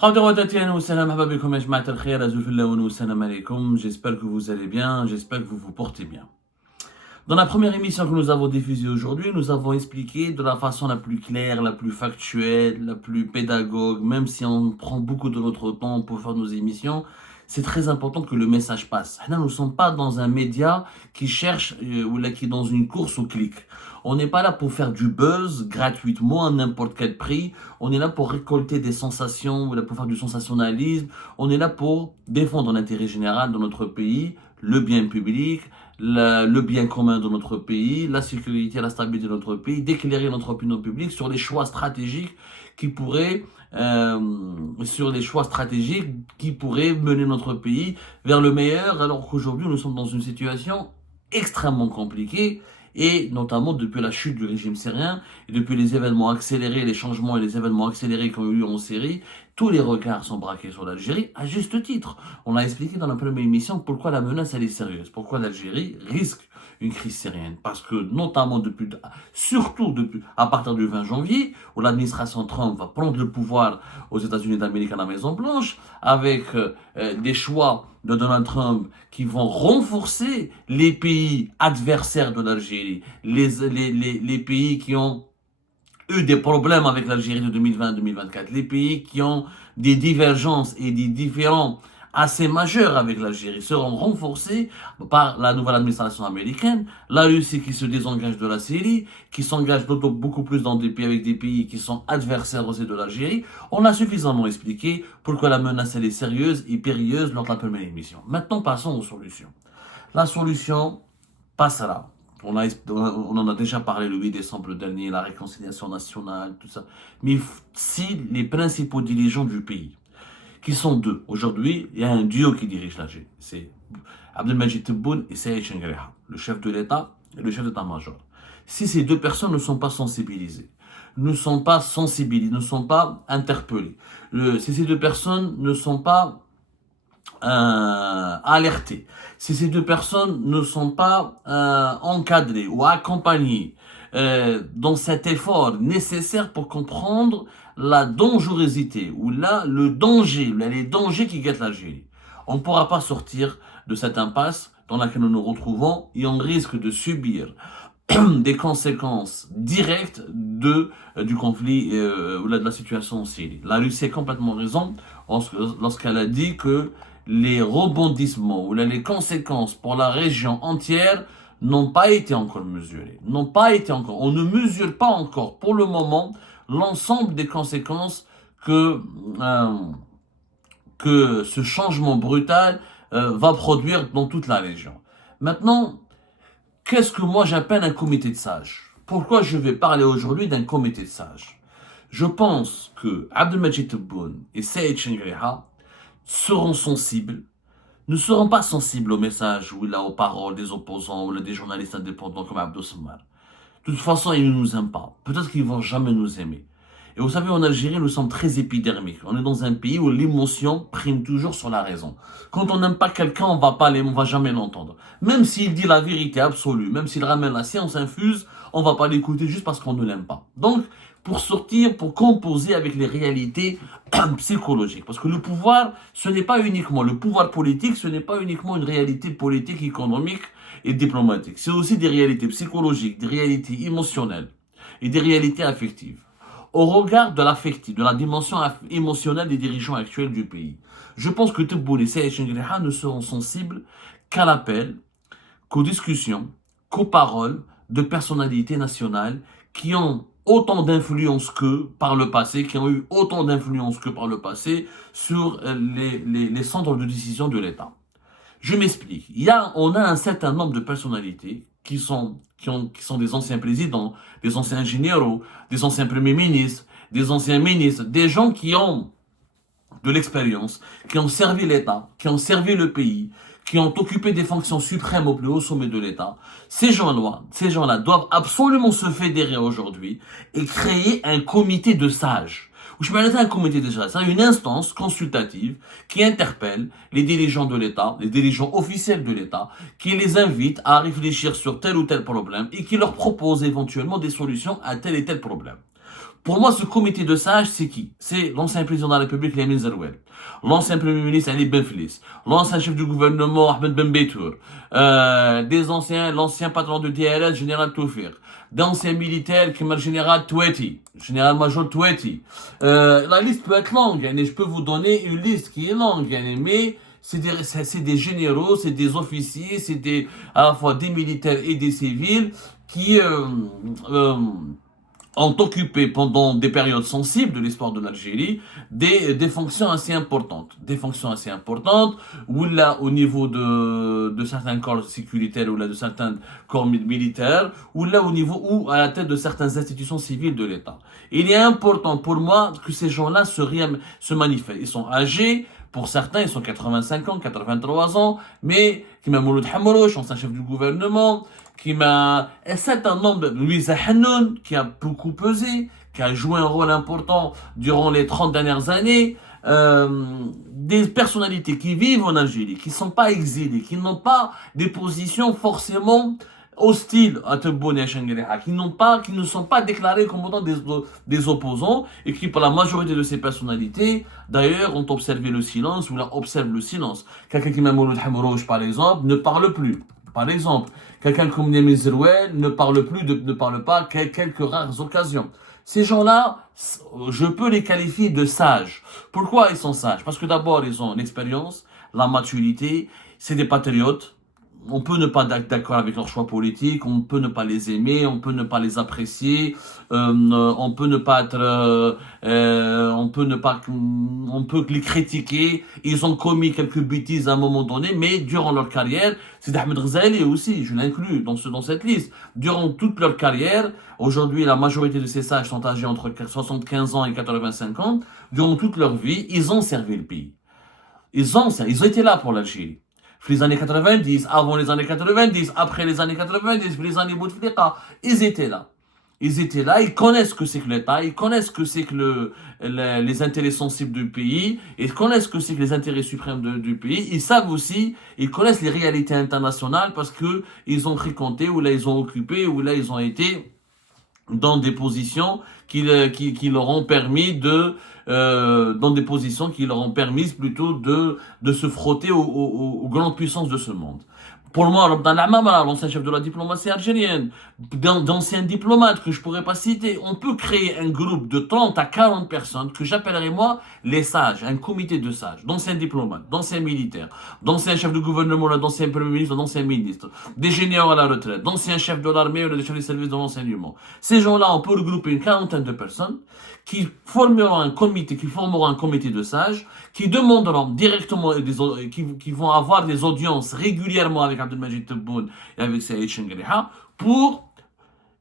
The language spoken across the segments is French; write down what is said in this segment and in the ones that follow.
J'espère que vous allez bien, j'espère que vous vous portez bien. Dans la première émission que nous avons diffusée aujourd'hui, nous avons expliqué de la façon la plus claire, la plus factuelle, la plus pédagogue, même si on prend beaucoup de notre temps pour faire nos émissions, c'est très important que le message passe. Là, nous ne sommes pas dans un média qui cherche ou là, qui est dans une course au clic. On n'est pas là pour faire du buzz gratuitement à n'importe quel prix. On est là pour récolter des sensations, ou là pour faire du sensationnalisme. On est là pour défendre l'intérêt général de notre pays, le bien public, le bien commun de notre pays, la sécurité et la stabilité de notre pays, d'éclairer notre opinion publique sur les choix stratégiques qui pourraient mener notre pays vers le meilleur, alors qu'aujourd'hui nous sommes dans une situation extrêmement compliquée, et notamment depuis la chute du régime syrien, et depuis les événements accélérés, les changements et les événements accélérés qui ont eu en Syrie, tous les regards sont braqués sur l'Algérie, à juste titre. On a expliqué dans la première émission pourquoi la menace elle est sérieuse, pourquoi l'Algérie risque une crise syrienne. Parce que notamment surtout à partir du 20 janvier, où l'administration Trump va prendre le pouvoir aux États-Unis d'Amérique à la Maison Blanche, avec des choix de Donald Trump qui vont renforcer les pays adversaires de l'Algérie, les pays qui ont eu des problèmes avec l'Algérie de 2020-2024, les pays qui ont des divergences et des différends assez majeurs avec l'Algérie seront renforcés par la nouvelle administration américaine. La Russie qui se désengage de la Syrie, qui s'engage beaucoup plus dans des pays avec des pays qui sont adversaires aussi de l'Algérie. On a suffisamment expliqué pourquoi la menace elle est sérieuse et périlleuse lors de la première émission. Maintenant, passons aux solutions. La solution passera. On en a déjà parlé le 8 décembre dernier, la réconciliation nationale, tout ça. Mais si les principaux dirigeants du pays, qui sont deux, aujourd'hui, il y a un duo qui dirige l'Algérie, c'est Abdelmadjid Tebboune et Saïd Chengreh, le chef de l'État et le chef d'état-major. Si ces deux personnes ne sont pas sensibilisées, ne sont pas interpellées, si ces deux personnes ne sont pas alertées, si ces deux personnes ne sont pas encadrées ou accompagnées dans cet effort nécessaire pour comprendre la dangerosité ou là les dangers qui guettent l'Algérie, on ne pourra pas sortir de cette impasse dans laquelle nous nous retrouvons et on risque de subir des conséquences directes du conflit ou de la situation en Syrie. La Russie a complètement raison lorsqu'elle a dit que les rebondissements ou les conséquences pour la région entière n'ont pas été encore mesurées. On ne mesure pas encore pour le moment l'ensemble des conséquences que ce changement brutal va produire dans toute la région. Maintenant, qu'est-ce que moi j'appelle un comité de sages? Pourquoi je vais parler aujourd'hui d'un comité de sages? Je pense que Abdelmadjid Tebboune et Saïd Chengreh seront sensibles, ne seront pas sensibles aux messages ou aux paroles des opposants ou des journalistes indépendants comme Abdou Samar. De toute façon, ils ne nous aiment pas. Peut-être qu'ils ne vont jamais nous aimer. Et vous savez, en Algérie, nous sommes très épidermiques. On est dans un pays où l'émotion prime toujours sur la raison. Quand on n'aime pas quelqu'un, on va jamais l'entendre. Même s'il dit la vérité absolue, même s'il ramène la science infuse, on va pas l'écouter juste parce qu'on ne l'aime pas. Donc, pour composer avec les réalités psychologiques. Parce que le pouvoir, le pouvoir politique, ce n'est pas uniquement une réalité politique, économique et diplomatique. C'est aussi des réalités psychologiques, des réalités émotionnelles et des réalités affectives. Au regard de la dimension émotionnelle des dirigeants actuels du pays, je pense que Tebboune et Saïd Chengreh ne seront sensibles qu'à l'appel, qu'aux discussions, qu'aux paroles de personnalités nationales qui ont autant d'influence qu'eux par le passé, sur les centres de décision de l'État. Je m'explique. On a un certain nombre de personnalités qui sont des anciens présidents, des anciens généraux, des anciens premiers ministres, des anciens ministres, des gens qui ont de l'expérience, qui ont servi l'État, qui ont servi le pays, qui ont occupé des fonctions suprêmes au plus haut sommet de l'État. Ces gens-là doivent absolument se fédérer aujourd'hui et créer un comité de sages. Je vais un comité de sages, c'est une instance consultative qui interpelle les dirigeants de l'État, les dirigeants officiels de l'État, qui les invite à réfléchir sur tel ou tel problème et qui leur propose éventuellement des solutions à tel et tel problème. Pour moi, ce comité de sages, c'est qui? C'est l'ancien président de la République, Lamine Zerouel, l'ancien premier ministre, Ali Benflis, l'ancien chef du gouvernement, Ahmed Ben Beitour, l'ancien patron de DLS, général Toufir, d'anciens militaires, comme le général Toueti, général-major Toueti. La liste peut être longue, hein, et je peux vous donner une liste qui est longue, hein, mais c'est des généraux, c'est des officiers, à la fois des militaires et des civils qui ont occupé pendant des périodes sensibles de l'histoire de l'Algérie des fonctions assez importantes. Des fonctions assez importantes, ou là au niveau de certains corps sécuritaires, ou là de certains corps militaires, ou là au niveau ou à la tête de certaines institutions civiles de l'État. Il est important pour moi que ces gens-là se manifestent. Ils sont âgés, pour certains, ils sont 85 ans, 83 ans, mais qui m'a Mouloud Hamrouch, ancien chef du gouvernement, qui m'a un certain nombre, Louisa Hannoun, qui a beaucoup pesé, qui a joué un rôle important durant les 30 dernières années, des personnalités qui vivent en Algérie, qui ne sont pas exilées, qui n'ont pas des positions forcément hostiles à Tebboune et à Chengueleha, qui ne sont pas déclarés comme étant des opposants, et qui, pour la majorité de ces personnalités, d'ailleurs, ont observé le silence, ou là, observent le silence. Quelqu'un qui m'a Mouloud Hamrouch, par exemple, ne parle plus. Par exemple, quelqu'un comme Lamine Zerouel ne parle pas qu'à quelques rares occasions. Ces gens-là, je peux les qualifier de sages. Pourquoi ils sont sages? Parce que d'abord, ils ont l'expérience, la maturité, c'est des patriotes. On peut ne pas être d'accord avec leurs choix politiques, on peut ne pas les aimer, on peut ne pas les apprécier, on peut ne pas être, on peut les critiquer. Ils ont commis quelques bêtises à un moment donné, mais durant leur carrière, c'est Ahmed Ghazali aussi, je l'inclus dans cette liste. Durant toute leur carrière, aujourd'hui la majorité de ces sages sont âgés entre 75 ans et 85 ans. Durant toute leur vie, ils ont servi le pays. Ils ont été là pour l'Algérie. Les années 90, avant les années 90, après les années 90, les années Bouteflika, ils étaient là. Ils étaient là, ils connaissent ce que c'est que l'État, ils connaissent ce que c'est que les intérêts sensibles du pays, ils connaissent ce que c'est que les intérêts suprêmes du pays, ils savent aussi, ils connaissent les réalités internationales parce que ils ont fréquenté, ou là ils ont occupé, ou là ils ont été dans des positions qui leur ont permis plutôt de se frotter aux grandes puissances de ce monde. Pour moi, Rabdan Amamara, l'ancien chef de la diplomatie algérienne, d'anciens diplomates que je pourrais pas citer, on peut créer un groupe de 30 à 40 personnes que j'appellerais moi les sages, un comité de sages, d'anciens diplomates, d'anciens militaires, d'anciens chefs de gouvernement, d'anciens premiers ministres, d'anciens ministres, des généraux à la retraite, d'anciens chefs de l'armée ou des chefs des services de l'enseignement. Ces gens-là, on peut regrouper une quarantaine de personnes qui formeront un comité de sages, qui demanderont directement, qui vont avoir des audiences régulièrement avec Abdelmajid Tebboune et avec Saïd Chengueleha pour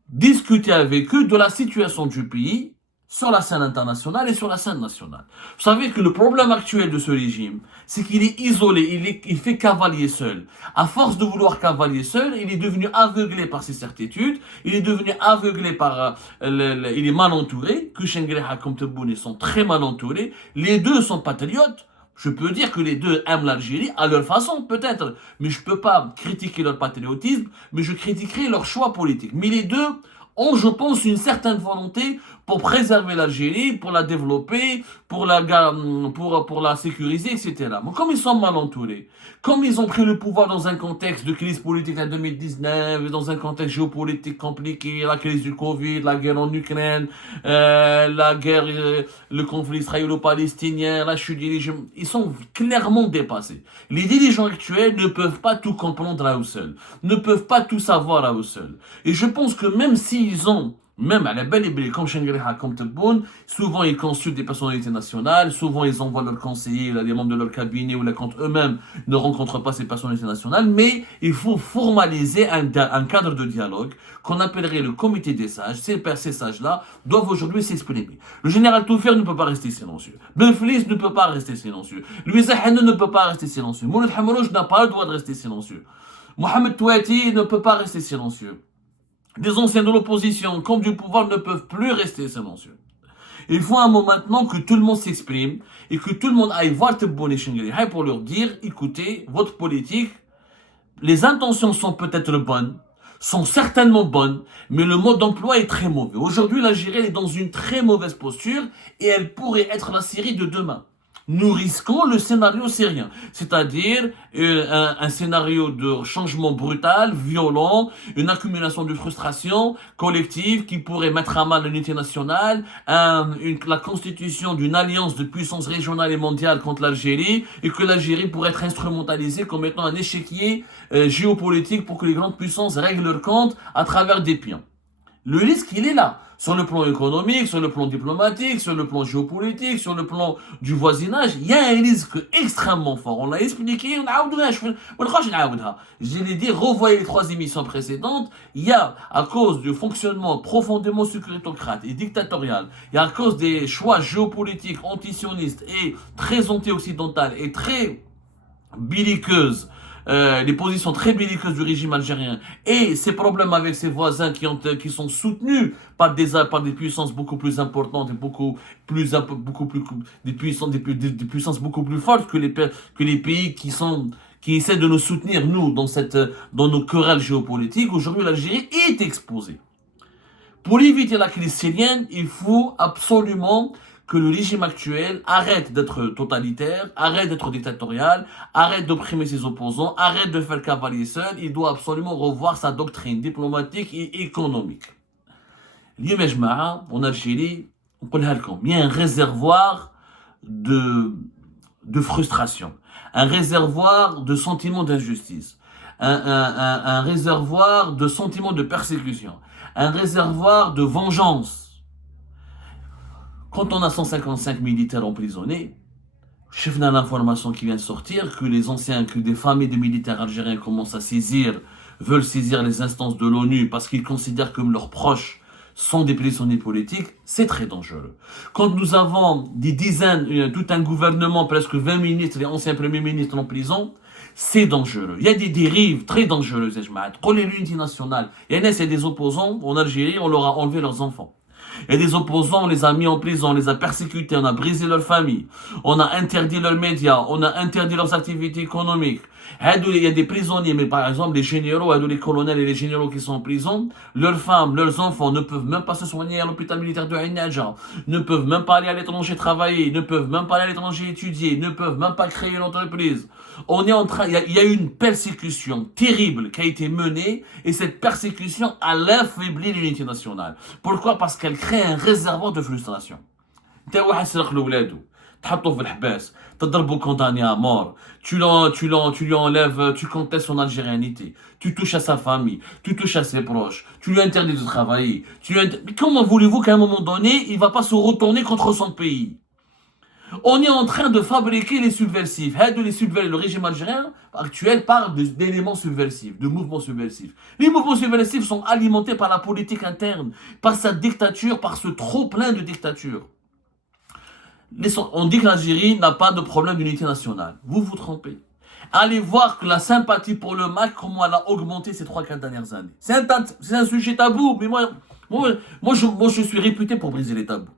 discuter avec eux de la situation du pays sur la scène internationale et sur la scène nationale. Vous savez que le problème actuel de ce régime, c'est qu'il est isolé, il fait cavalier seul. À force de vouloir cavalier seul, il est devenu aveuglé par ses certitudes, il est devenu aveuglé par... il est mal entouré, que Chengueleha comme Tebboune sont très mal entourés, les deux sont patriotes. Je peux dire que les deux aiment l'Algérie à leur façon, peut-être, mais je peux pas critiquer leur patriotisme, mais je critiquerai leur choix politique. Mais les deux ont, je pense, une certaine volonté pour préserver l'Algérie, pour la développer, pour la sécuriser, etc. Mais comme ils sont mal entourés, comme ils ont pris le pouvoir dans un contexte de crise politique en 2019, dans un contexte géopolitique compliqué, la crise du Covid, la guerre en Ukraine, le conflit israélo-palestinien, la chute du régime, ils sont clairement dépassés. Les dirigeants actuels ne peuvent pas tout comprendre à eux seuls, ne peuvent pas tout savoir à eux seuls. Et je pense que même s'ils ont même à la belle et belle, comme Chengueleha, comme Tebboune, souvent ils consultent des personnalités nationales, souvent ils envoient leurs conseillers, les membres de leur cabinet, ou là quand eux-mêmes ne rencontrent pas ces personnalités nationales, mais il faut formaliser un cadre de dialogue qu'on appellerait le comité des sages. Ces sages-là doivent aujourd'hui s'exprimer. Le général Toufir ne peut pas rester silencieux. Benflis ne peut pas rester silencieux. Louisa Hannoun ne peut pas rester silencieux. Mouloud Hamrouch n'a pas le droit de rester silencieux. Mohamed Touati ne peut pas rester silencieux. Des anciens de l'opposition comme du pouvoir ne peuvent plus rester silencieux. Il faut un moment maintenant que tout le monde s'exprime et que tout le monde aille voir Tebboune et Chengueleha pour leur dire, écoutez, votre politique, les intentions sont peut-être bonnes, sont certainement bonnes, mais le mode d'emploi est très mauvais. Aujourd'hui, l'Algérie est dans une très mauvaise posture et elle pourrait être la Syrie de demain. Nous risquons le scénario syrien, c'est-à-dire un scénario de changement brutal, violent, une accumulation de frustration collective qui pourrait mettre à mal l'unité nationale, la constitution d'une alliance de puissances régionales et mondiales contre l'Algérie, et que l'Algérie pourrait être instrumentalisée comme étant un échiquier géopolitique pour que les grandes puissances règlent leur compte à travers des pions. Le risque, il est là, sur le plan économique, sur le plan diplomatique, sur le plan géopolitique, sur le plan du voisinage. Il y a un risque extrêmement fort. On l'a expliqué, je l'ai dit, revoyez les 3 émissions précédentes. Il y a, à cause du fonctionnement profondément sécuritocrate et dictatorial, et à cause des choix géopolitiques antisionistes et très anti-occidentales et très belliqueuses, les positions très belliqueuses du régime algérien et ses problèmes avec ses voisins qui sont soutenus par des puissances beaucoup plus importantes et beaucoup plus des puissances beaucoup plus fortes que les pays qui essaient de nous soutenir nous dans nos querelles géopolitiques. Aujourd'hui, l'Algérie est exposée. Pour éviter la crise syrienne, il faut absolument que le régime actuel arrête d'être totalitaire, arrête d'être dictatorial, arrête d'opprimer ses opposants, arrête de faire cavalier seul. Il doit absolument revoir sa doctrine diplomatique et économique. اليوم يا جماعة en Algérie, نقولها لكم, il y a un réservoir de frustration, un réservoir de sentiments d'injustice, un réservoir de sentiments de persécution, un réservoir de vengeance. Quand on a 155 militaires emprisonnés, chef dans l'information qui vient de sortir, que des familles de militaires algériens veulent saisir les instances de l'ONU parce qu'ils considèrent que leurs proches sont des prisonniers politiques, c'est très dangereux. Quand nous avons des dizaines, tout un gouvernement, presque 20 ministres et anciens premiers ministres en prison, c'est dangereux. Il y a des dérives très dangereuses, l'unité nationale. Il y a des opposants en Algérie, on leur a enlevé leurs enfants. Il y a des opposants, on les a mis en prison, on les a persécutés, on a brisé leur famille, on a interdit leurs médias, on a interdit leurs activités économiques. Il y a des prisonniers, mais par exemple les généraux, les colonels et les généraux qui sont en prison, leurs femmes, leurs enfants ne peuvent même pas se soigner à l'hôpital militaire de Ain Nadja, ne peuvent même pas aller à l'étranger travailler, ne peuvent même pas aller à l'étranger étudier, ne peuvent même pas créer une entreprise. Il y a eu une persécution terrible qui a été menée et cette persécution a affaibli l'unité nationale. Pourquoi? Parce qu'elle crée un réservoir de frustration. تحطه في الحباس تضربه condamné à mort tu lui enlèves tu contestes son algérianité tu touches à sa famille tu touches à ses proches tu lui interdis de travailler mais comment voulez-vous qu'à un moment donné il va pas se retourner contre son pays? On est en train de fabriquer les subversifs. Le régime algérien actuel parle d'éléments subversifs, de mouvements subversifs. Les mouvements subversifs sont alimentés par la politique interne, par sa dictature, par ce trop plein de dictature. On dit que l'Algérie n'a pas de problème d'unité nationale. Vous vous trompez. Allez voir que la sympathie pour le MAC, comment elle a augmenté ces 3-4 dernières années. C'est un sujet tabou, mais moi je suis réputé pour briser les tabous.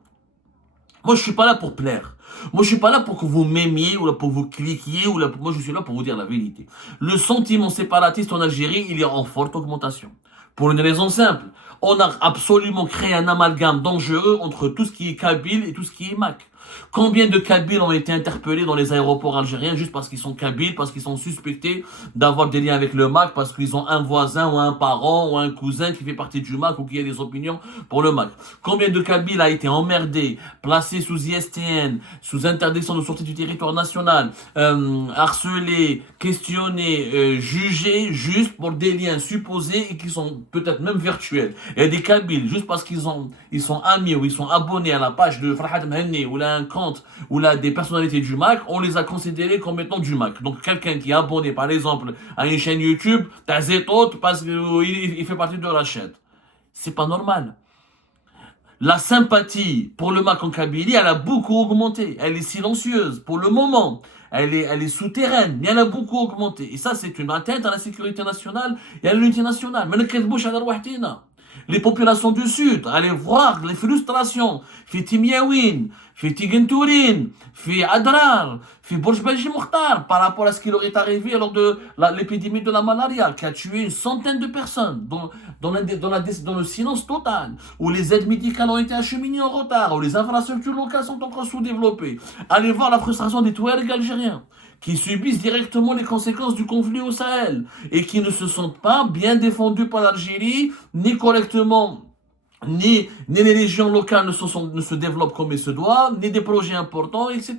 Moi, je suis pas là pour plaire. Moi, je suis pas là pour que vous m'aimiez ou là pour vous cliquiez moi, je suis là pour vous dire la vérité. Le sentiment séparatiste en Algérie, il est en forte augmentation. Pour une raison simple. On a absolument créé un amalgame dangereux entre tout ce qui est Kabyle et tout ce qui est MAC. Combien de Kabyles ont été interpellés dans les aéroports algériens juste parce qu'ils sont Kabyles, parce qu'ils sont suspectés d'avoir des liens avec le MAC, parce qu'ils ont un voisin ou un parent ou un cousin qui fait partie du MAC ou qui a des opinions pour le MAC. Combien de Kabyles a été emmerdé, placé sous ISTN, sous interdiction de sortie du territoire national, harcelé, questionné, jugé juste pour des liens supposés et qui sont peut-être même virtuels. Il y a des Kabyles juste parce qu'ils sont amis ou ils sont abonnés à la page de Farhat Mhenni ou là un compte ou là des personnalités du MAC, on les a considérés comme étant du MAC. Donc quelqu'un qui est abonné par exemple à une chaîne YouTube, t'as Zetot parce qu'il fait partie de Rachid. C'est pas normal. La sympathie pour le MAC en Kabylie, elle a beaucoup augmenté. Elle est silencieuse pour le moment. Elle est souterraine, mais elle a beaucoup augmenté. Et ça, c'est une atteinte à la sécurité nationale et à l'unité nationale. Les populations du Sud, allez voir les frustrations. Fait Timiaouine, في Tigentourine, في Adrar, في Borj Belgi Mokhtar, par rapport à ce qui leur est arrivé lors de l'épidémie de la malaria, qui a tué une centaine de personnes, dans le silence total, où les aides médicales ont été acheminées en retard, où les infrastructures locales sont encore sous-développées. Allez voir la frustration des Touaregs algériens, qui subissent directement les conséquences du conflit au Sahel, et qui ne se sentent pas bien défendus par l'Algérie, ni correctement ni les régions locales ne se développent comme il se doit, ni des projets importants, etc.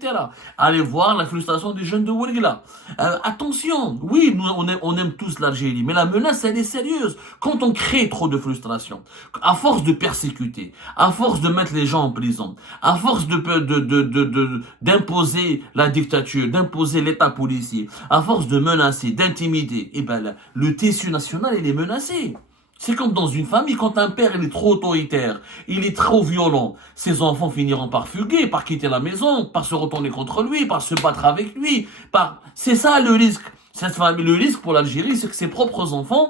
Allez voir la frustration des jeunes de Ouargla. Attention, oui, nous, on aime tous l'Algérie, mais la menace, elle est sérieuse. Quand on crée trop de frustration, à force de persécuter, à force de mettre les gens en prison, à force d'imposer la dictature, d'imposer l'état policier, à force de menacer, d'intimider, eh ben, le tissu national, il est menacé. C'est comme dans une famille, quand un père il est trop autoritaire, il est trop violent, ses enfants finiront par fuguer, par quitter la maison, par se retourner contre lui, par se battre avec lui. C'est ça le risque. Cette famille, le risque pour l'Algérie, c'est que ses propres enfants,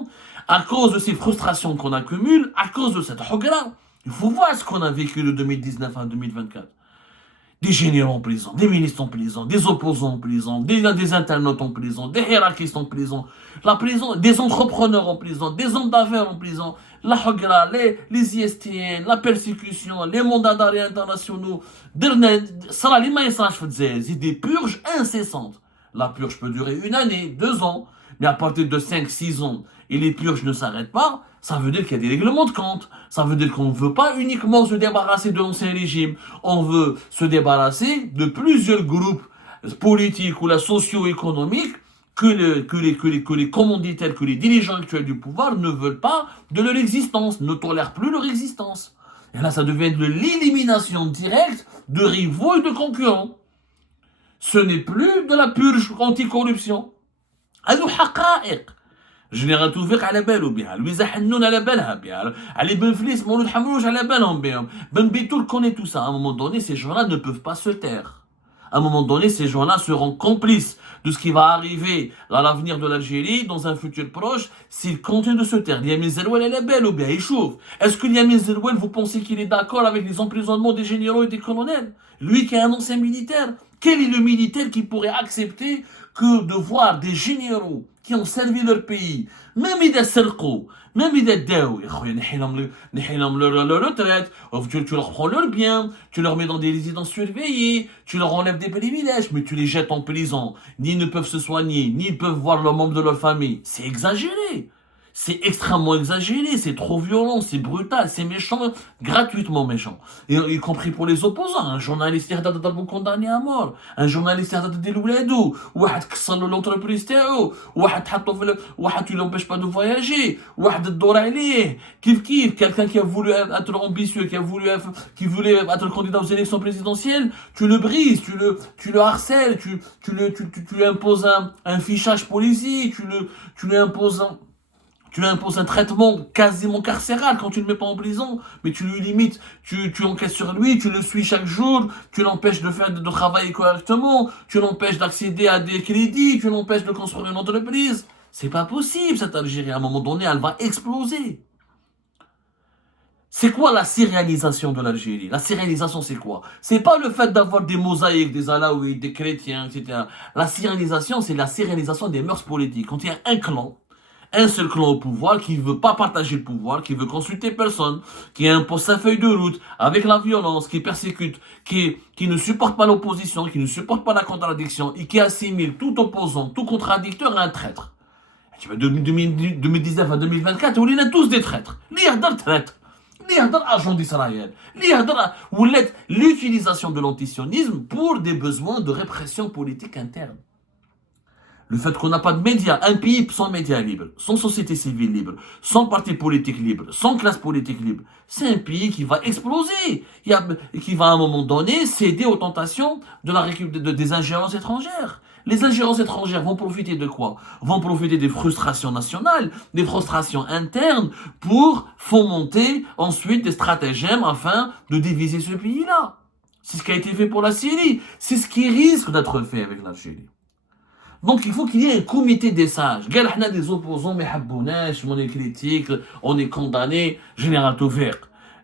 à cause de ces frustrations qu'on accumule, à cause de cette hogra, il faut voir ce qu'on a vécu de 2019 à 2024. Des généraux en prison, des ministres en prison, des opposants en prison, des internautes en prison, des hiérarchistes en prison, la prison, des entrepreneurs en prison, des hommes d'affaires en prison, la hogra, les ISTN, la persécution, les mandats d'arrêt internationaux, c'est des purges incessantes. La purge peut durer 1 année, 2 ans, mais à partir de 5-6 ans, et les purges ne s'arrêtent pas, ça veut dire qu'il y a des règlements de compte. Ça veut dire qu'on ne veut pas uniquement se débarrasser de l'ancien régime. On veut se débarrasser de plusieurs groupes politiques ou socio-économiques que les commanditaires, que les dirigeants actuels du pouvoir ne veulent pas de leur existence, ne tolèrent plus leur existence. Et là, ça devient de l'élimination directe de rivaux et de concurrents. Ce n'est plus de la purge anticorruption. هذو حقائق. جنرال توفيق على بالو بها، لويزا حنون على بالها بها، علي بن فليس مولود حمروش على بالهم بهم، Ben Betoul connaît tout ça. À un moment donné, ces gens-là ne peuvent pas se taire. À un moment donné, ces gens-là seront complices de ce qui va arriver à l'avenir de l'Algérie dans un futur proche s'ils continuent de se taire. Yamin Zerouel, elle est belle ou bien il chauffe. Est-ce que Yamin Zerouel, vous pensez qu'il est d'accord avec les emprisonnements des généraux et des colonels? Lui qui est un ancien militaire, quel est le militaire qui pourrait accepter que de voir des généraux qui ont servi leur pays, même إذا سرقوا, même إذا داوي, نحيلهم leur retraite, tu leur prends leurs biens, tu leur mets dans des résidences surveillées, tu leur enlèves des privilèges, mais tu les jettes en prison, ni ils ne peuvent se soigner, ni ils peuvent voir leurs membres de leur famille. C'est exagéré. C'est extrêmement exagéré, c'est trop violent, c'est brutal, c'est méchant, gratuitement méchant. Et, y compris pour les opposants. Un journaliste يهدد ضربه condamné à mort. Un journaliste يهدد ديال ولادو. واحد كسر له l'entreprise تاعو. واحد حطه في واحد tu l'empêches pas de voyager. واحد الدور عليه. كيف quelqu'un qui a voulu être ambitieux, qui voulait être candidat aux élections présidentielles, tu le brises, tu le harcèles, tu lui imposes un fichage policier, tu lui imposes un traitement quasiment carcéral quand tu ne le mets pas en prison, mais tu lui limites, tu enquêtes sur lui, tu le suis chaque jour, tu l'empêches de travailler correctement, tu l'empêches d'accéder à des crédits, tu l'empêches de construire une entreprise. C'est pas possible, cette Algérie. À un moment donné, elle va exploser. C'est quoi la syrianisation de l'Algérie? La syrianisation, c'est quoi? C'est pas le fait d'avoir des mosaïques, des alaouites, des chrétiens, etc. La syrianisation, c'est la syrianisation des mœurs politiques. Quand il y a un seul clan au pouvoir qui ne veut pas partager le pouvoir, qui veut consulter personne, qui impose sa feuille de route avec la violence, qui persécute, qui ne supporte pas l'opposition, qui ne supporte pas la contradiction et qui assimile tout opposant, tout contradicteur à un traître. De 2019 à 2024, on est tous des traîtres. L'IHDR traître. L'IHDR agent d'Israël. L'IHDR l'utilisation de l'antisionisme pour des besoins de répression politique interne. Le fait qu'on n'a pas de médias, un pays sans médias libres, sans société civile libre, sans parti politique libre, sans classe politique libre, c'est un pays qui va exploser, qui va à un moment donné céder aux tentations des ingérences étrangères. Les ingérences étrangères vont profiter de quoi? Vont profiter des frustrations nationales, des frustrations internes pour fomenter ensuite des stratagèmes afin de diviser ce pays-là. C'est ce qui a été fait pour la Syrie, c'est ce qui risque d'être fait avec l'Algérie. Donc il faut qu'il y ait un comité des sages. قال احنا des opposants mais حبوناش, on est critique, on est condamné. Général Toufiq,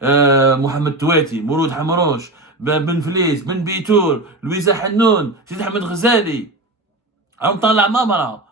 Mohamed Touati, Mouloud Hamrouch, Ben Flis, Ben Bitour, Louisa Hannoun, Sid Ahmed Ghazali, Amtallah Mamara,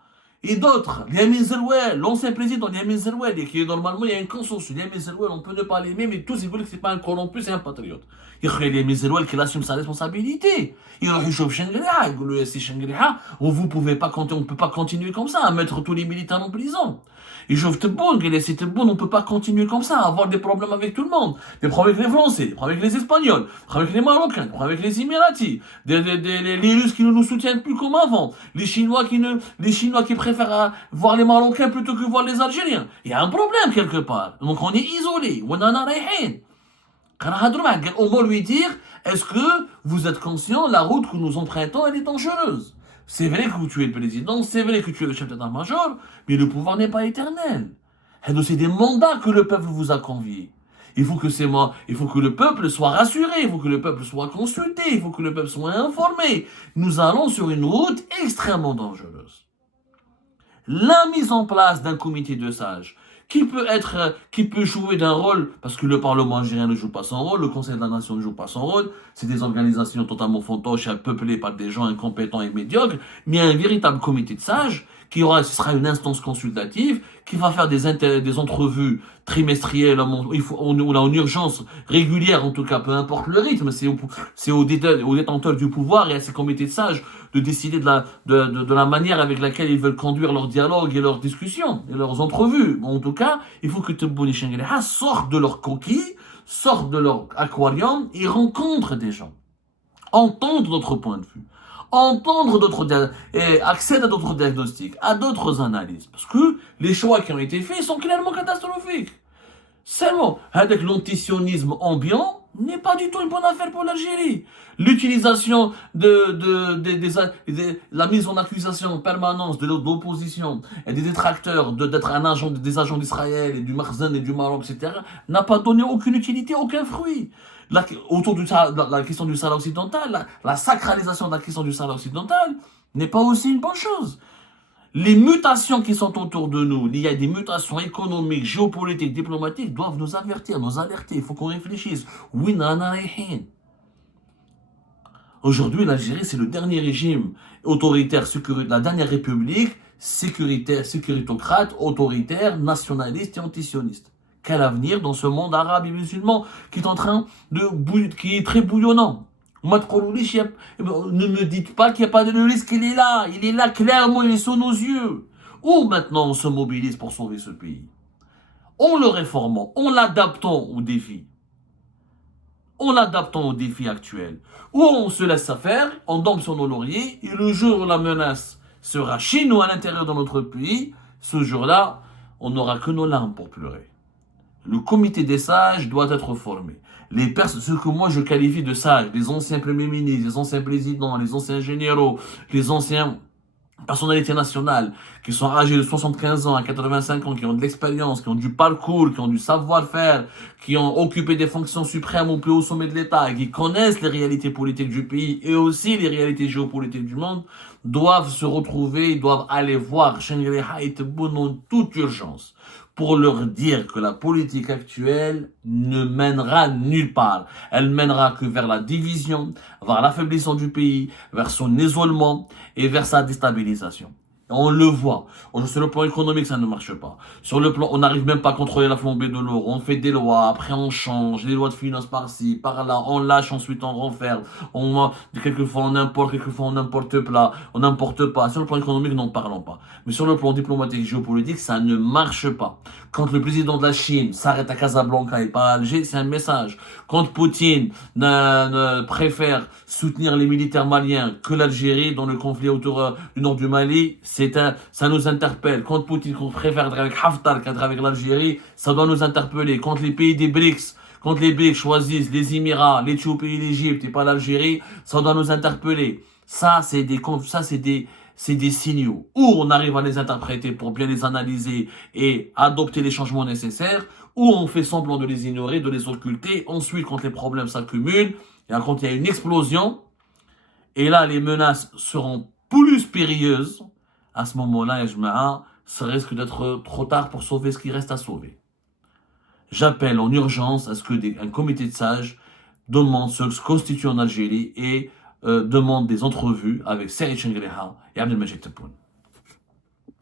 et d'autres, Yamin Zerouel, l'ancien président Yamin Zerouel, et qui normalement il y a un consensus. Yamin Zerouel, on peut ne pas l'aimer, mais tous ils veulent que c'est pas un corrompu, c'est un patriote. Il y a Yamin Zerouel qui assume sa responsabilité. Il y a Houchouf Shangriha, il dit si Shangriha, on ne peut pas continuer comme ça, à mettre tous les militaires en prison. Et Jouve Tebboune, il est Tebboune, on ne peut pas continuer comme ça, à avoir des problèmes avec tout le monde. Des problèmes avec les Français, des problèmes avec les Espagnols, des problèmes avec les Marocains, des problèmes avec les Émiratis, les Russes qui ne nous soutiennent plus comme avant, les Chinois qui préfèrent voir les Marocains plutôt que voir les Algériens. Il y a un problème quelque part. Donc on est isolé. On en a rien. On va lui dire, est-ce que vous êtes conscient, la route que nous empruntons, elle est dangereuse. C'est vrai que tu es le président, c'est vrai que tu es le chef d'état-major, mais le pouvoir n'est pas éternel. C'est des mandats que le peuple vous a conviés. Il faut que le peuple soit rassuré, il faut que le peuple soit consulté, il faut que le peuple soit informé. Nous allons sur une route extrêmement dangereuse. La mise en place d'un comité de sages, qui peut jouer d'un rôle, parce que le Parlement algérien ne joue pas son rôle, le Conseil de la Nation ne joue pas son rôle, c'est des organisations totalement fantoches, peuplées par des gens incompétents et médiocres, mais un véritable comité de sages, ce sera une instance consultative, qui va faire des entrevues trimestrielles, ou en urgence régulière en tout cas, peu importe le rythme, c'est aux détenteurs du pouvoir et à ces comités de sages de décider de la manière avec laquelle ils veulent conduire leur dialogue et leurs discussions et leurs entrevues. Bon, en tout cas, il faut que Tebboune et Shangriha sortent de leur coquille, sortent de leur aquarium et rencontrent des gens, entendent d'autres points de vue, accèdent à d'autres diagnostics, à d'autres analyses, parce que les choix qui ont été faits sont clairement catastrophiques. Seulement, avec l'antisionisme ambiant n'est pas du tout une bonne affaire pour l'Algérie. L'utilisation la mise en accusation en permanence de l'opposition et des détracteurs d'être des agents d'Israël et du Makhzen et du Maroc, etc., n'a pas donné aucune utilité, aucun fruit. Autour de la question du Sahara occidental, la sacralisation de la question du Sahara occidental n'est pas aussi une bonne chose. Les mutations qui sont autour de nous, il y a des mutations économiques, géopolitiques, diplomatiques, doivent nous avertir, nous alerter. Il faut qu'on réfléchisse. Oui, aujourd'hui, l'Algérie, c'est le dernier régime autoritaire, la dernière république sécuritocrate, autoritaire, nationaliste et antisioniste. Quel avenir dans ce monde arabe et musulman qui est très bouillonnant? Ne me dites pas qu'il n'y a pas de risque, il est là clairement, il est sous nos yeux. Où maintenant on se mobilise pour sauver ce pays? En le réformant, en l'adaptant aux défis. Actuels. Ou on se laisse faire, on tombe sur nos lauriers, et le jour où la menace sera chez nous à l'intérieur de notre pays, ce jour-là, on n'aura que nos larmes pour pleurer. Le comité des sages doit être formé. Ce que moi je qualifie de sages, les anciens premiers ministres, les anciens présidents, les anciens généraux, les anciens personnalités nationales, qui sont âgés de 75 ans à 85 ans, qui ont de l'expérience, qui ont du parcours, qui ont du savoir-faire, qui ont occupé des fonctions suprêmes au plus haut sommet de l'État, et qui connaissent les réalités politiques du pays et aussi les réalités géopolitiques du monde, doivent se retrouver, doivent aller voir Shangriha et Tebboune en toute urgence, pour leur dire que la politique actuelle ne mènera nulle part. Elle mènera que vers la division, vers l'affaiblissement du pays, vers son isolement et vers sa déstabilisation. On le voit. Sur le plan économique, ça ne marche pas. Sur le plan, on n'arrive même pas à contrôler la flambée de l'euro. On fait des lois, après on change, les lois de finances par-ci, par-là, on lâche, ensuite on renferme. Quelquefois on importe, quelquefois on importe pas. On n'importe pas. Sur le plan économique, n'en parlons pas. Mais sur le plan diplomatique et géopolitique, ça ne marche pas. Quand le président de la Chine s'arrête à Casablanca et pas à Alger, c'est un message. Quand Poutine préfère soutenir les militaires maliens que l'Algérie dans le conflit autour du nord du Mali, ça nous interpelle. Quand Poutine préfère être avec Haftar qu'être avec l'Algérie, ça doit nous interpeller. Quand les pays des BRICS, quand les BRICS choisissent les Émirats, l'Éthiopie et l'Égypte et pas l'Algérie, ça doit nous interpeller. Ça, c'est des signaux. Ou on arrive à les interpréter pour bien les analyser et adopter les changements nécessaires, ou on fait semblant de les ignorer, de les occulter. Ensuite, quand les problèmes s'accumulent, et quand il y a une explosion, et là, les menaces seront plus périlleuses, à ce moment-là, ça risque d'être trop tard pour sauver ce qui reste à sauver. J'appelle en urgence à ce qu'un comité de sages demande se constitue en Algérie et demande des entrevues avec Saïd Chengriha et Abdelmajid Tebboune.